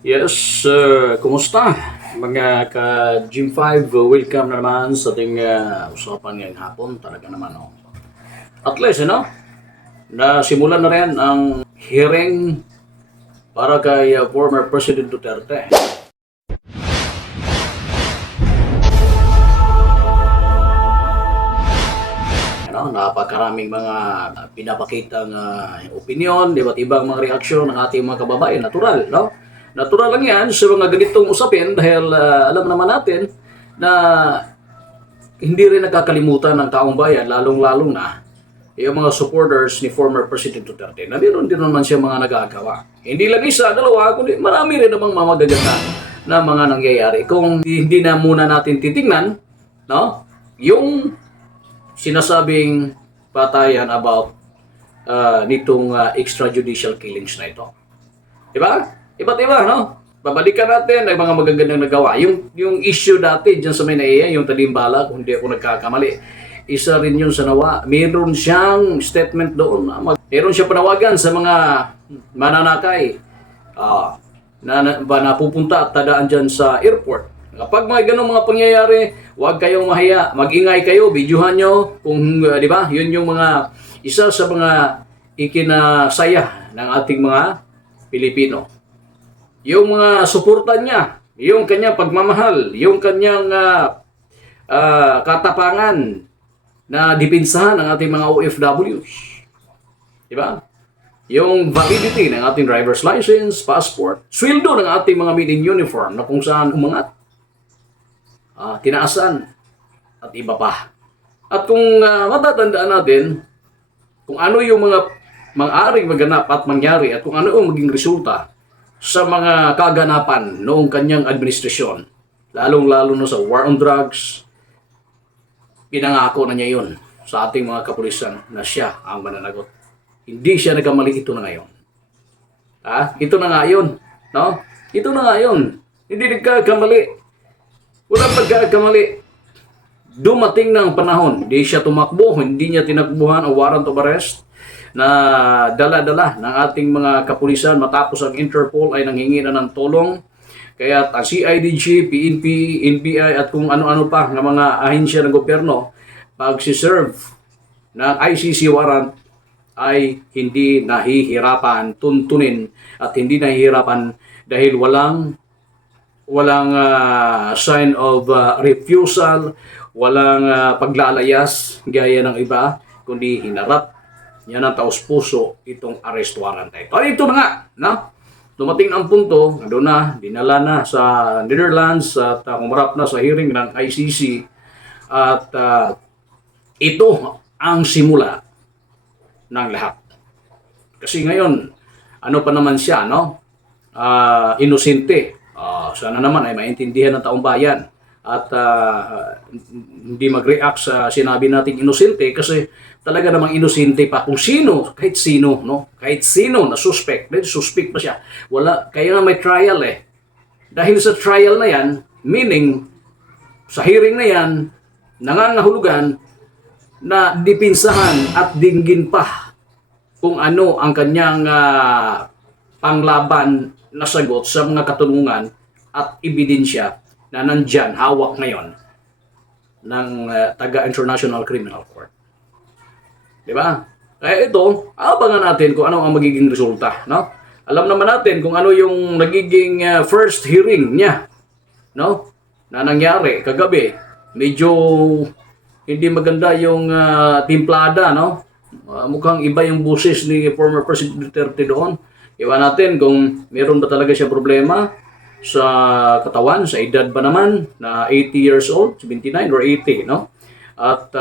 Yes, kumusta? Mga ka-Gym 5, welcome na naman sa ating usapan ngayong hapon. Talaga naman, oh. At least, nasimulan na rin ang hearing para kay former President Duterte. Napakaraming mga pinapakitang opinion, iba't ibang mga reaksyon ng ating mga kababayan. Natural, no? Natural lang yan sa mga ganitong usapin dahil alam naman natin na hindi rin nakakalimutan ng taong bayan, lalong-lalong na yung mga supporters ni former President Duterte na meron din naman siya mga nagagawa. Hindi lang isa, dalawa, kundi marami rin namang mamagaganda na mga nangyayari. Kung hindi na muna natin titingnan, no, yung sinasabing patayan about nitong extrajudicial killings na ito. Diba? Iba't iba, no? Babalikan natin ang mga magagandang nagawa. Yung issue dati dyan sa Minaya, yung talimbala, kung hindi ako nagkakamali, isa rin yun sa nawa. Meron siyang statement doon. Meron siya panawagan sa mga mananakay na pupunta at tadaan dyan sa airport. Kapag mga ganong mga pangyayari, huwag kayong mahiya. Mag-ingay kayo, videohan nyo. Kung, di ba, yun yung mga isa sa mga ikinasaya ng ating mga Pilipino. Yung mga suportan niya, yung kanyang pagmamahal, yung kanyang katapangan na dipinsahan ng ating mga OFWs. Di ba? Yung validity ng ating driver's license, passport, sweldo ng ating mga made in uniform na kung saan umangat, tinaasan, at iba pa. At kung matatandaan natin, kung ano yung mga mang-aring maganap at mangyari at kung ano yung maging resulta sa mga kaganapan noong kanyang administrasyon, lalong-lalo na sa war on drugs, pinangako na niya yun sa ating mga kapulisan na siya ang mananagot. Hindi siya nagkamali, ito na ngayon. Ito na nga yun. No? Ito na nga yun. Hindi nagkakamali. Walang pagkakamali. Dumating ng panahon, hindi siya tumakbo, hindi niya tinakbuhan ang warrant of arrest na dala-dala ng ating mga kapulisan matapos ang Interpol ay nanghingi na ng tulong. Kaya ang CIDG, PNP, NBI at kung ano-ano pa ng mga ahensya ng gobyerno pag-serve ng ICC warrant ay hindi nahihirapan tuntunin at hindi nahihirapan dahil walang sign of refusal, walang paglalayas gaya ng iba, kundi hinarap yan ang taos-puso itong arrest warrant ito. Ay, ito na nga, no? Dumating ang punto, doon na, dinala na sa Netherlands at umarap na sa hearing ng ICC at ito ang simula ng lahat. Kasi ngayon, ano pa naman siya, no? Inosente. Sana naman ay maintindihan ng taong bayan at hindi mag-react sa sinabi nating inosente kasi talaga namang inosente pa kung sino, kahit sino, no? Kahit sino na suspect, dahil suspect pa siya. Wala, kaya na may trial eh. Dahil sa trial na yan, meaning sa hearing na yan, nangangahulugan na dipinsahan at dinggin pa kung ano ang kanyang panglaban na sagot sa mga katanungan at ebidensya na nandyan, hawak ngayon ng taga-International Criminal Court. Diba? Kaya ito, abangan natin kung ano ang magiging resulta. No? Alam naman natin kung ano yung nagiging first hearing niya, no? Na nangyari kagabi. Medyo hindi maganda yung timplada, no? Mukhang iba yung boses ni former President Duterte doon. Iwan natin kung meron ba talaga siya problema sa katawan, sa edad ba naman na 80 years old, 79 or 80, no? At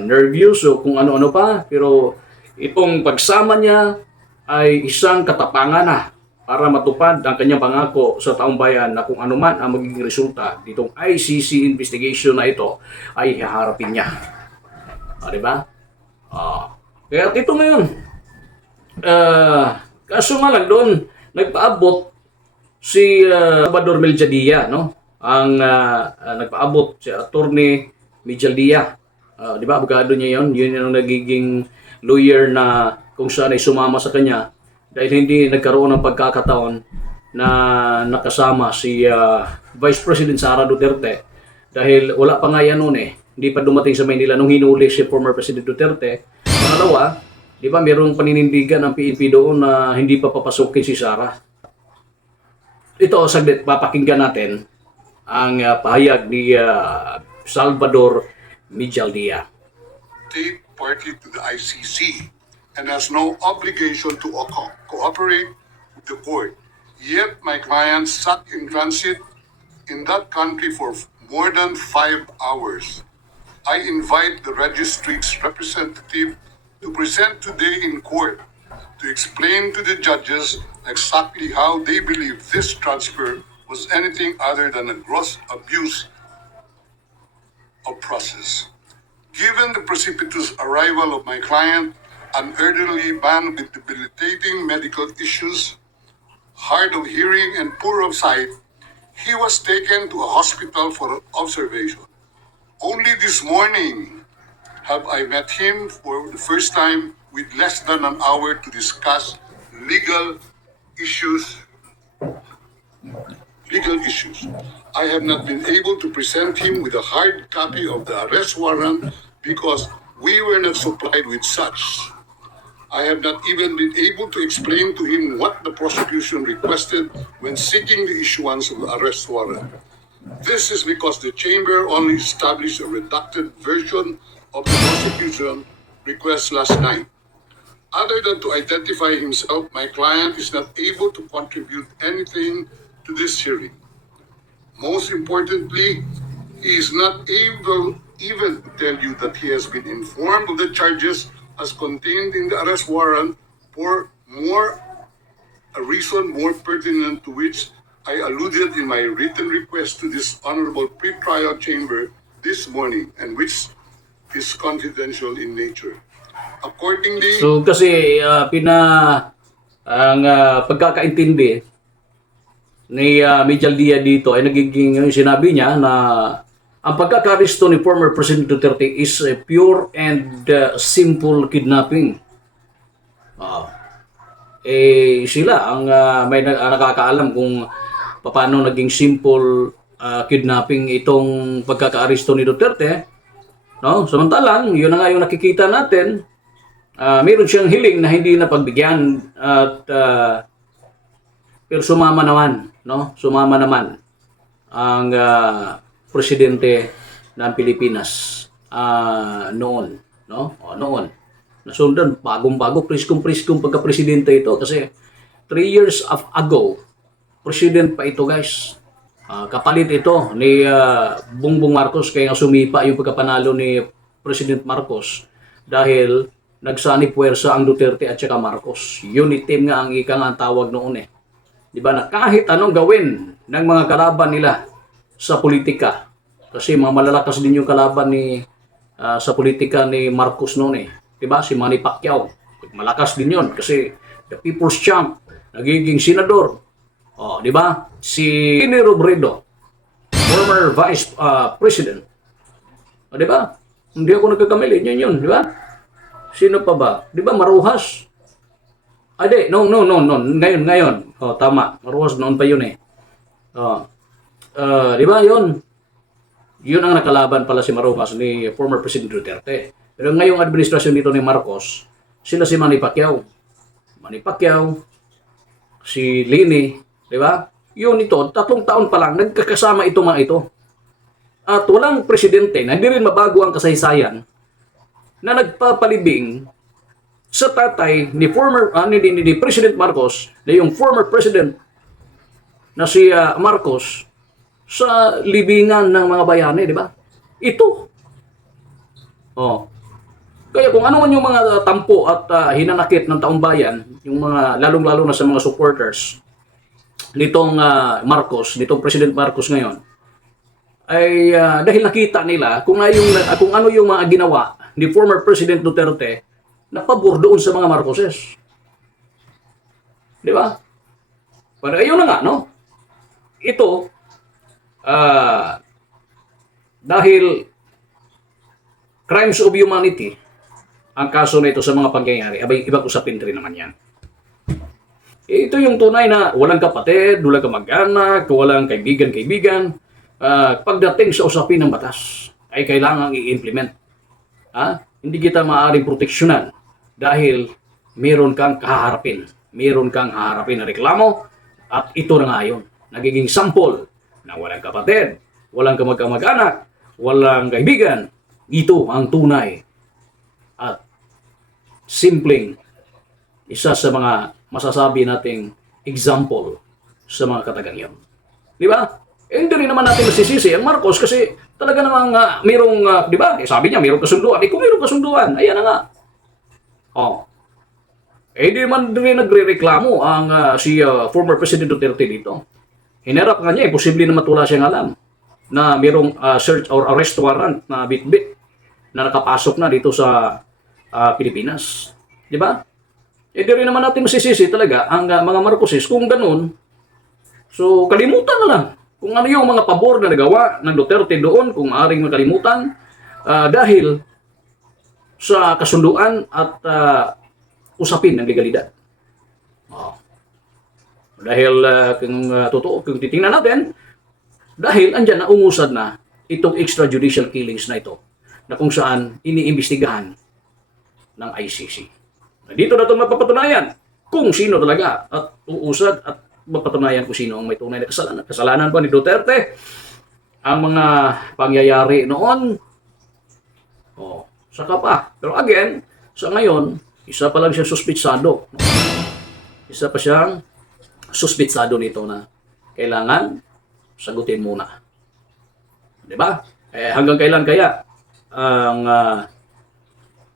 nervous o kung ano-ano pa, pero itong pagsama niya ay isang katapangan na para matupad ang kanyang pangako sa taong bayan na kung ano man ang magiging resulta ditong ICC investigation na ito ay haharapin niya. Diba? Kaya ito ngayon, kaso nga lang doon, nagpaabot si Salvador Melchadilla, no? Ang nagpaabot si Attorney Melchadilla. Di ba, abogado niya yun yung nagiging lawyer na kung saan ay sumama sa kanya dahil hindi nagkaroon ng pagkakataon na nakasama si Vice President Sara Duterte dahil wala pa nga yan noon eh. Hindi pa dumating sa Maynila nung hinuli si former President Duterte. Pangalawa, di ba mayroong paninindigan ng PNP doon na hindi pa papasukin si Sara. Ito, saglit, papakinggan natin ang pahayag ni Salvador Mijaldía. State party to the ICC and has no obligation to cooperate with the court. Yet my client sat in transit in that country for more than 5 hours. I invite the registry's representative to present today in court to explain to the judges exactly how they believe this transfer was anything other than a gross abuse of process. Given the precipitous arrival of my client, an elderly man with debilitating medical issues, hard of hearing and poor of sight, he was taken to a hospital for observation. Only this morning have I met him for the first time with less than an hour to discuss legal issues. I have not been able to present him with a hard copy of the arrest warrant because we were not supplied with such. I have not even been able to explain to him what the prosecution requested when seeking the issuance of the arrest warrant. This is because the chamber only established a redacted version of the prosecution request last night. Other than to identify himself, my client is not able to contribute anything to this hearing. Most importantly, he is not able even to tell you that he has been informed of the charges as contained in the arrest warrant for a reason more pertinent to which I alluded in my written request to this honorable pre-trial chamber this morning and which is confidential in nature. Accordingly, So kasi ang pagkakaintindi ni Mijaldía dito ay nagiging yung sinabi niya na ang pagkakaristo ni former President Duterte is a pure and simple kidnapping. Sila ang may nakakaalam kung paano naging simple kidnapping itong pagkakaaresto ni Duterte. No? Samantalang, yun na nga yung nakikita natin, meron siyang hiling na hindi na pagbigyan at pero sumama naman, no? Sumama naman ang presidente ng Pilipinas noon, no? Noon. Nasundan bagong-bago priskong pagka-presidente ito kasi 3 years ago president pa ito, guys. Kapalit ito ni Bongbong Marcos kaya nga sumipa yung pagkapanalo ni President Marcos dahil nagsani puwersa ang Duterte at saka Marcos. Unity team nga ang ika nga ang tawag noon eh. Di ba na kahit anong gawin ng mga kalaban nila sa politika kasi mga malalakas din yung kalaban ni sa politika ni Marcos noon eh. Di ba si Manny Pacquiao malakas din yon kasi the people's champ nagiging senador. Di ba? Si Leni Robredo, former vice president. Di ba? Hindi ako nagkakamali. Yun, di ba? Sino pa ba? Di ba Maruhas? No. Ngayon. Tama. Maruhas noon pa yun eh. Di ba yun? Yun ang nakalaban pala si Maruhas ni former President Duterte. Pero ngayong administrasyon dito ni Marcos, sila si Manny Pacquiao, si Leni, di ba? Yun ito, 3 taon pa lang, nagkakasama ito mga ito. At walang presidente na hindi rin mabago ang kasaysayan na nagpapalibing sa tatay ni ni President Marcos, na yung former president na si Marcos sa libingan ng mga bayani, di ba? Ito. Kaya kung ano man yung mga tampo at hinanakit ng taong bayan, yung mga lalong-lalo na sa mga supporters nitong Marcos, nitong President Marcos ngayon, ay dahil nakita nila kung ano yung mga ginawa ni former President Duterte na pabor doon sa mga Marcoses. Di ba? Pero ayun na nga, no? Ito, dahil crimes of humanity, ang kaso na ito sa mga pangyayari, abay, ibang usapin rin naman yan. Ito yung tunay na walang kapatid, walang kamag-anak, walang kaibigan-kaibigan. Pagdating sa usapin ng batas, ay kailangang i-implement. Hindi kita maaaring proteksyonan dahil meron kang kaharapin. Meron kang haharapin na reklamo at ito na nga yun. Nagiging sample na walang kapatid, walang kamag-anak, walang kaibigan. Ito ang tunay at simpleng isa sa mga masasabi nating example sa mga katagang yun. Di ba? Hindi rin naman natin masisisi ang Marcos kasi talaga namang mayroong, di ba? Sabi niya, mayroong kasunduan. Kung mayroong kasunduan, ayan na nga. Di man rin nagre-reklamo ang si former President Duterte dito. Hinarap nga niya, posible na matula siyang alam na mayroong search or arrest warrant na bit-bit na nakapasok na dito sa Pilipinas. Di ba? Di rin naman natin masisisi talaga ang mga Marcoses kung ganun. So, kalimutan na lang kung ano yung mga pabor na nagawa ng Duterte doon, kung aaring makalimutan dahil sa kasunduan at usapin ng legalidad. Dahil kung totoo, kung titingnan natin, dahil andyan na umusad na itong extrajudicial killings na ito na kung saan iniimbestigahan ng ICC. Dito na ito mapapatunayan kung sino talaga at uusad at mapatunayan kung sino ang may tunay na kasalanan. Kasalanan pa ni Duterte ang mga pangyayari noon. Saka pa. Pero again, sa ngayon, isa pa lang siya suspitsado. Isa pa siyang suspitsado nito na kailangan sagutin muna. Diba? Hanggang kailan kaya ang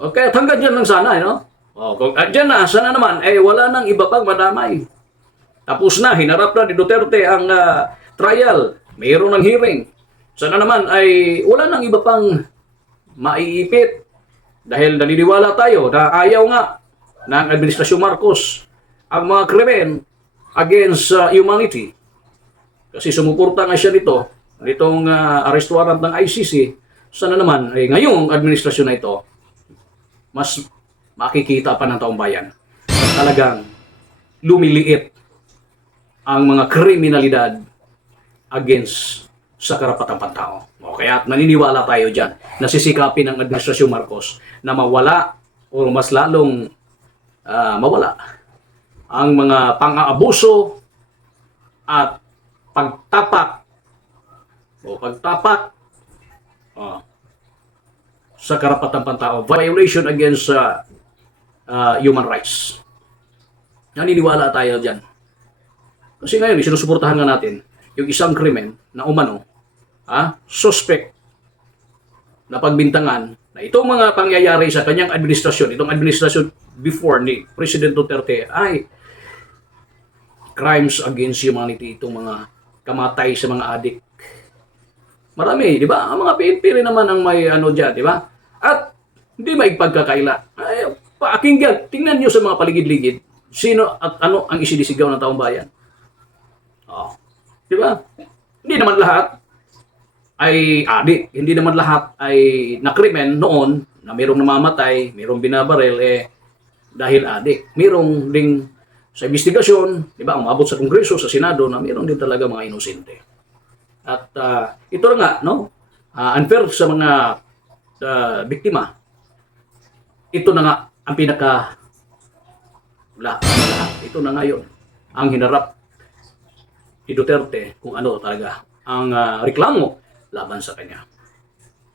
okay, hanggang dyan lang sana, no? Kung dyan na, sana naman, wala nang iba pang madamay. Tapos na, hinarap na ni Duterte ang trial. Mayroon ng hearing. Sana naman ay wala nang iba pang maiipit. Dahil naniniwala tayo na ayaw nga ng Administrasyon Marcos ang mga krimen against humanity. Kasi sumuporta nga siya nitong arrest warrant ng ICC. Sana naman, ngayong administrasyon na ito, mas makikita pa ng taong bayan na talagang lumiliit ang mga kriminalidad against sa karapatang pantao. Kaya naniniwala tayo dyan na sisikapin ng Administrasyon Marcos na mawala o mas lalong mawala ang mga pang-aabuso at pagtapak sa karapatang pantao, violation against human rights. Naniniwala tayo dyan. Kasi ngayon, sinusuportahan nga natin yung isang krimen na umano, suspect na pagbintangan na itong mga pangyayari sa kanyang administrasyon, itong administrasyon before ni President Duterte ay crimes against humanity, itong mga kamatay sa mga adik. Marami, di ba? Ang mga PNP rin naman ang may dyan, di ba? At hindi maigpagkakaila. Pakinggan, tingnan nyo sa mga paligid-ligid, sino at ano ang isinisigaw ng taong bayan. Di ba? Hindi naman lahat ay adik. Hindi naman lahat ay nakrimen noon na mayroong namamatay, mayroong binabaril, dahil adik. Mayroong ding sa investigasyon, di ba, umabot sa Kongreso, sa Senado, na mayroong din talaga mga inosente. At ito na nga, no? Unfair sa mga biktima. Ito na nga ang pinaka lahat. Ito na nga yun. Ang hinarap ni Duterte kung ano talaga ang reklamo laban sa kanya.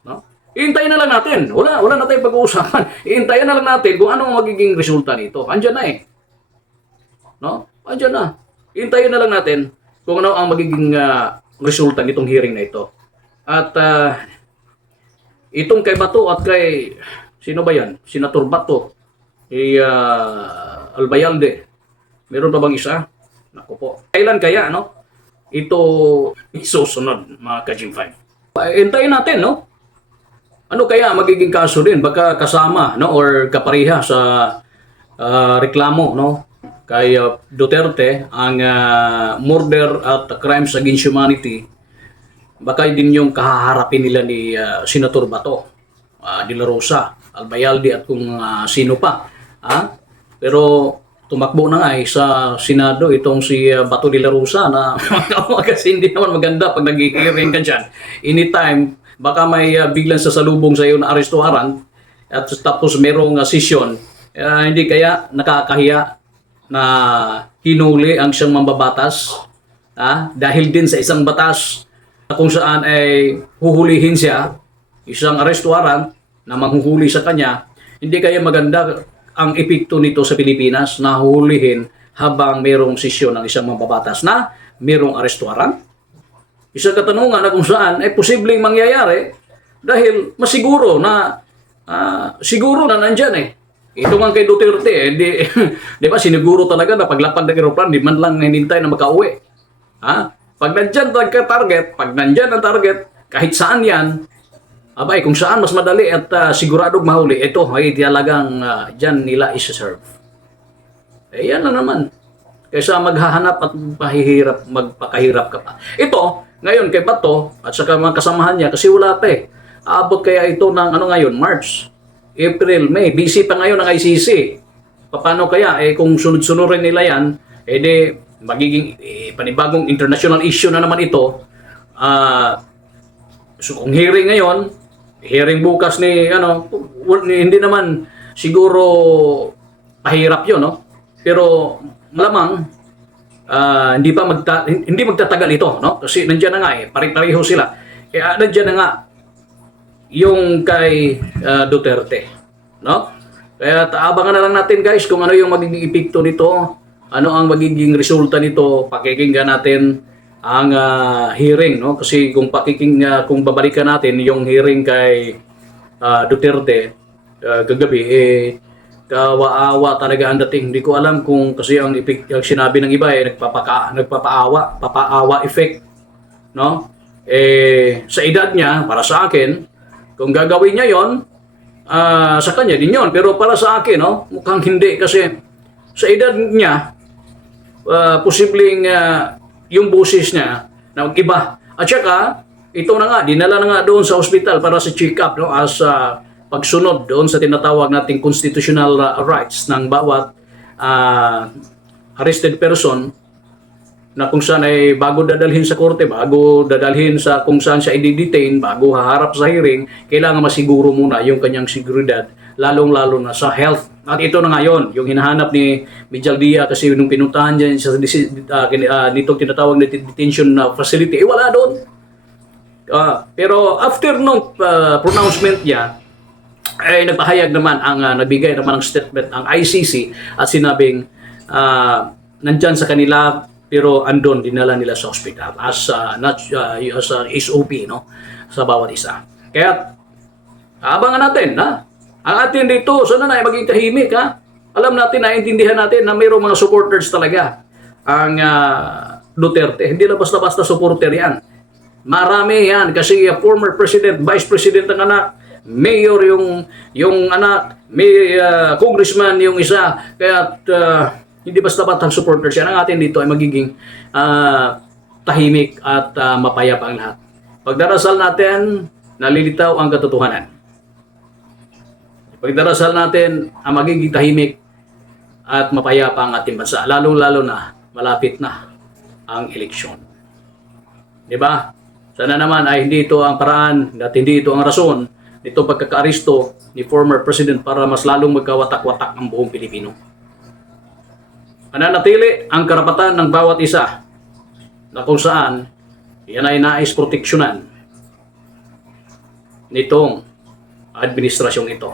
No? Iintayin na lang natin. Wala na tayong pag-uusapan. Iintayin na lang natin kung anong magiging resulta nito. Andiyan na No? Andiyan na. Iintayin na lang natin kung ano ang magiging resulta nitong hearing na ito. At itong kay Bato at kay sino ba yan? Senator Bato, kay Albayalde. Meron pa bang isa? Naku po. Kailan kaya, no? Ito isusunod, mga ka-Gym 5. Hintayin natin, no? Ano kaya magiging kaso din? Baka kasama, no? Or kapariha sa reklamo, no? Kay Duterte, ang murder at crimes against humanity, baka din yung kahaharapin nila ni Senator Bato, De La Rosa, Albayalde at kung sino pa. Pero tumakbo na nga sa Senado itong si Bato de la Rosa na kasi hindi naman maganda pag nag-hearing ka dyan. Anytime, baka may biglang sasalubong sa iyo na arrest warrant at tapos merong session, hindi kaya nakakahiya na hinuli ang siyang mambabatas dahil din sa isang batas na kung saan ay huhulihin siya, isang arrest warrant na manghuhuli sa kanya, hindi kaya maganda ang epekto nito sa Pilipinas na huhulihin habang merong sesyon ng isang mambabatas na merong arrest warrant? Isang katanungan na kung saan ay posibleng mangyayari dahil masiguro na siguro na nandyan Ito nga kay Duterte, di ba siniguro talaga na paglapad ng aeroplan, di man lang hinintay na makauwi. Pag nandyan pag nandyan ang target, kahit saan yan, abay, kung saan mas madali at siguradong mahuli, ito ay talagang dyan nila isa-serve. Yan na naman. Kaysa maghahanap at magpakahirap ka pa. Ito, ngayon kay Bato at saka mga kasamahan niya, kasi wala pa Aabot kaya ito ng ngayon, March, April, May. Busy pa ngayon ang ICC. Paano kaya? Kung sunod-sunurin nila yan, di magiging panibagong international issue na naman ito. So kung hearing ngayon, hearing bukas hindi naman siguro pahirap yun, no? Pero malamang hindi magtatagal ito, no? Kasi nandiyan na nga pare-pareho sila. Kaya nandiyan na nga yung kay Duterte, no? Kaya abangan na lang natin guys kung ano yung magiging epekto nito, ano ang magiging resulta nito, pakikinggan natin ang hearing, no? Kasi kung babalikan natin yung hearing kay Duterte kagabi, kawaawa talaga ang dating. Hindi ko alam kung kasi ang sinabi ng iba papaawa effect, no? Sa edad niya, para sa akin, kung gagawin niya yon, sa kanya din yon. Pero para sa akin, no, mukhang hindi kasi sa edad niya, posibleng yung boses niya na iba. At saka, ito na nga, dinala na nga doon sa hospital para sa check-up, no, as pagsunod doon sa tinatawag nating constitutional rights ng bawat arrested person na kung saan ay bago dadalhin sa korte, bago dadalhin sa kung saan siya i-detain, bago haharap sa hearing, kailangan masiguro muna yung kanyang seguridad, lalong-lalo na sa health. At ito na ngayon, yung hinahanap ni Mijal Dia kasi nung pinuntahan niya sa nitong tinatawag na detention facility, wala doon. Pero after nung pronouncement niya, ay nagpahayag naman nagbigay naman ng statement ang ICC at sinabing nandyan sa kanila pero andon dinala nila sa hospital as SOP, no, sa bawat isa. Kaya abangan natin ang atin dito sana na maging tahimik Alam natin, naiintindihan natin na mayroong mga supporters talaga ang Duterte. Hindi na basta-basta supporter yan. Marami yan kasi former president, vice president ang anak, mayor yung anak, may congressman yung isa. Kaya hindi basta-basta supporters yan. Ang atin dito ay magiging tahimik at mapayapa ang lahat. Pagdarasal natin, nalilitaw ang katotohanan. Pagdarasal natin ang magiging tahimik at mapayapa ang ating bansa. Lalo-lalo na malapit na ang eleksyon. Diba? Sana naman ay hindi ito ang paraan at hindi ito ang rason nito pagkaka-aristo ni former president para mas lalong magkawatak-watak ang buong Pilipino. Mananatili ang karapatan ng bawat isa na kung saan yan ay nais proteksyonan nitong administrasyong ito.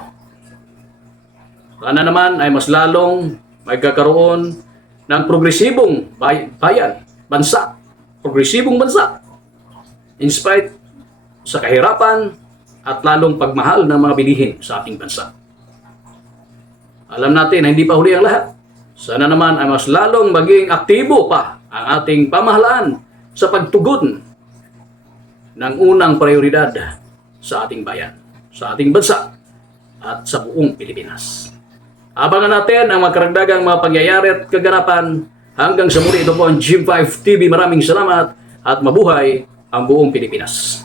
Sana naman ay mas lalong magkakaroon ng progresibong bayan, bansa, progresibong bansa in spite sa kahirapan at lalong pagmahal ng mga bilihin sa ating bansa. Alam natin na hindi pa huli ang lahat. Sana naman ay mas lalong maging aktibo pa ang ating pamahalaan sa pagtugon ng unang prioridad sa ating bayan, sa ating bansa at sa buong Pilipinas. Abangan natin ang magkaragdagang mga pangyayari at kaganapan. Hanggang sa muli, ito po ang Jim 5 TV. Maraming salamat at mabuhay ang buong Pilipinas.